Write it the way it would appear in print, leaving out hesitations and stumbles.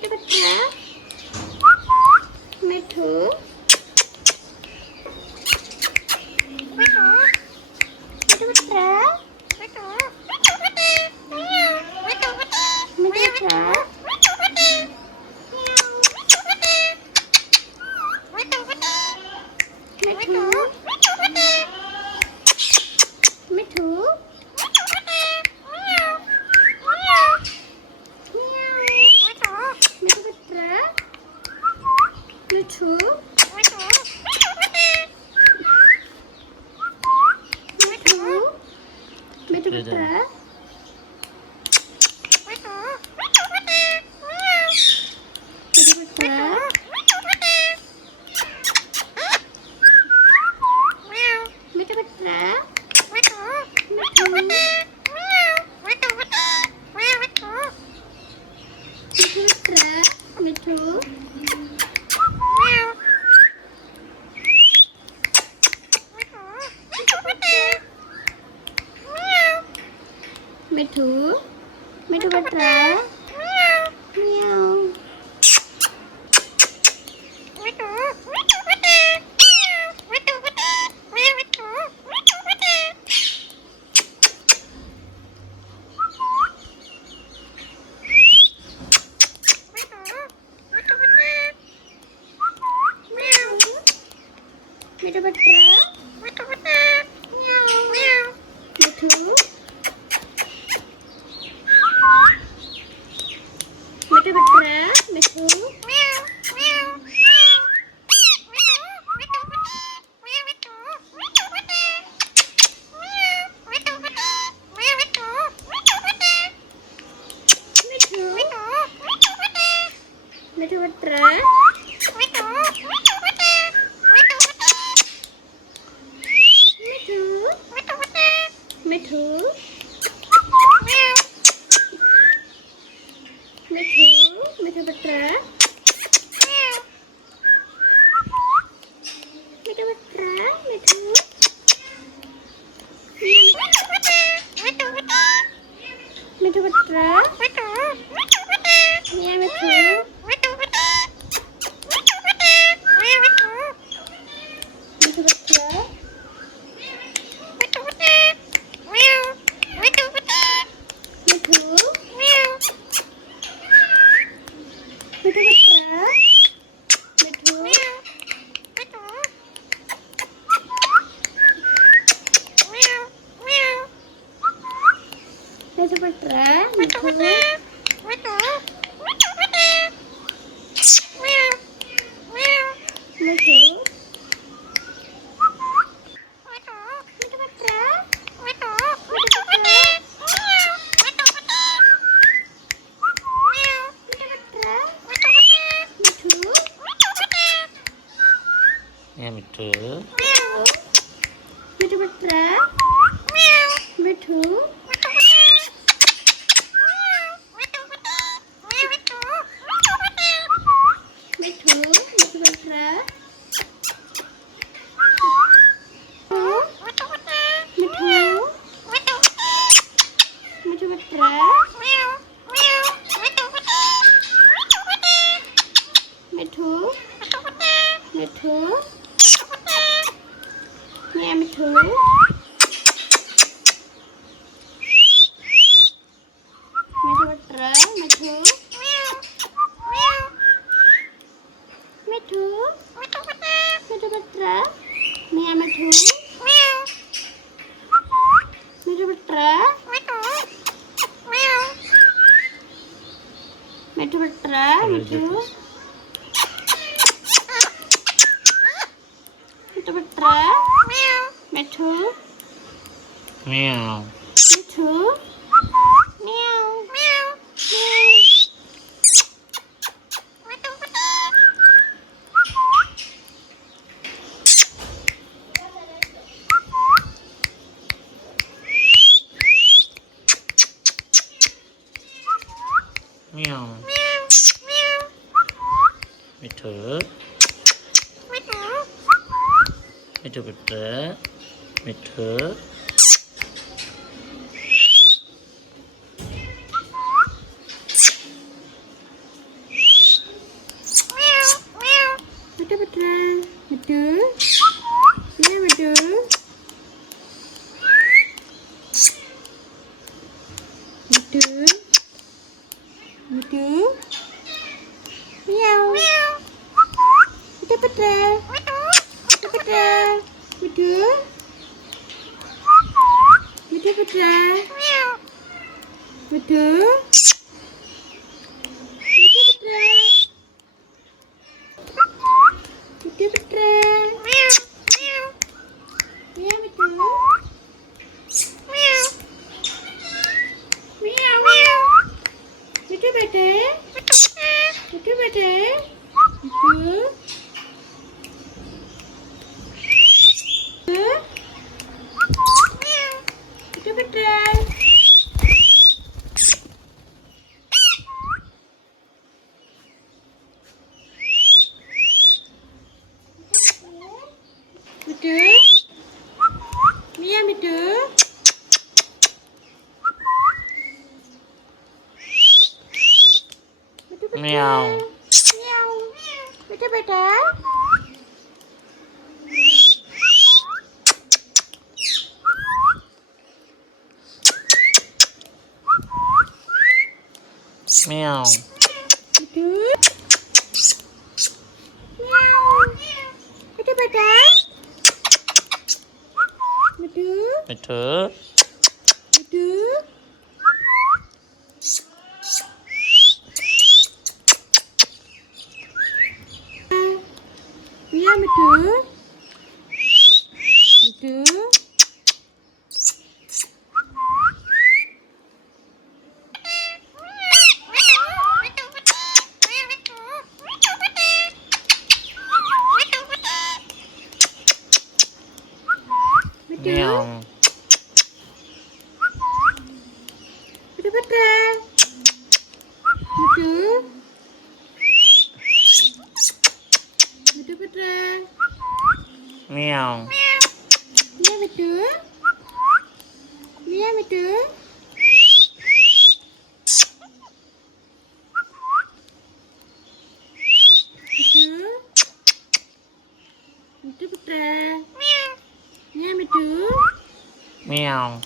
मिठू बच्चा मिठू मिठू बच्चा मिठू बच्चा मिठू मिठू मिठू मिठू बच्चा मिठू मिठू बच्चा म्याऊ मिठू बच्चा मिठू मिठू बच्चा मिठू मिठू बच्चा मिठू मिठू मिठू बच्चा मिठू बच्चा मिठू मिठू बच्चा मिया मिठू मिठू बच्चा मिठू मिठू बच्चा मिठू मिठू बच्चा मिठू मिठू मिठू बच्चा मिठू मिठू मिठू बच्चा मिठू मिठू बच्चा मिठू मिठू मिया मिठू मिठू बच्चा मिठू मिठू मिठू बच्चा मिया मिठू मिठू बच्चा मिठू बच्चा मिठू मिठू बच्चा मिठू म्याऊ मिठू म्याऊ म्याऊ मिठू मिठू बच्चा मिठू Mittu. Meow, Mittu. Mittu. Mittu. Meow. Mittu Putra. Mittu Putra. Mittu. Mittu Putra. Mittu. Mittu Putra. Mittu Putra. Meow, Mittu. Meow. Mittu bete. Mittu bete. Mittu. Mittu Putra. Mittu. Meow, Mittu. Mittu Putra. Meow. Meow. Mittu bete. Meow. Mittu. Meow. Mittu bete. Mittu. Mittu. Mittu. Meow, Mittu. Mittu. Mittu. Meow. Mittu Putra. Mittu. Mittu Putra. Meow. Meow, Mittu. Meow, Mittu. Mittu. Mittu Putra. Meow, Mittu. Meow.